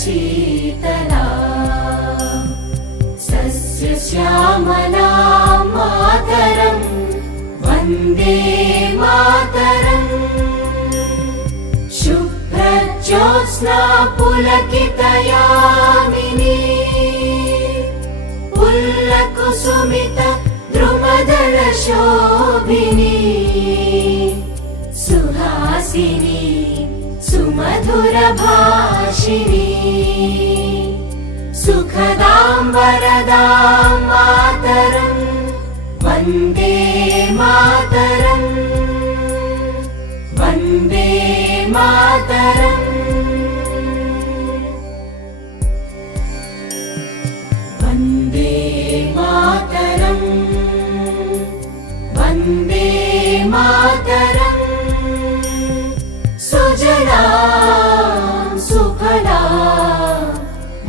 शीतला सस्यश्यामला मातरं वन्दे मातरम् शुभ्रज्योत्स्ना पुलकितयामिनी पुल्लकुसुमित द्रुमदलशोभिनी सुहासिनी सुमधुरभाषिणी सुखदां वरदां मातरं वन्दे मातरम् वन्दे मातरम् वन्दे मातरम् वन्दे मातरम् सुजलां सुफलां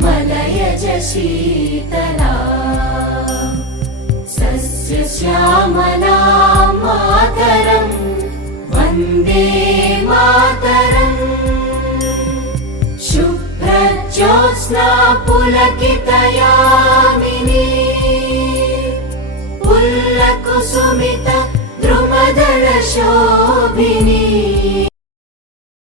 मलयज शीतला सस्यश्यामला मातरं वन्दे मातरम् शुभ्रज्योत्स्ना पुलकितयामिनी पुल्लकुसुमित द्रुमदलशोभिनी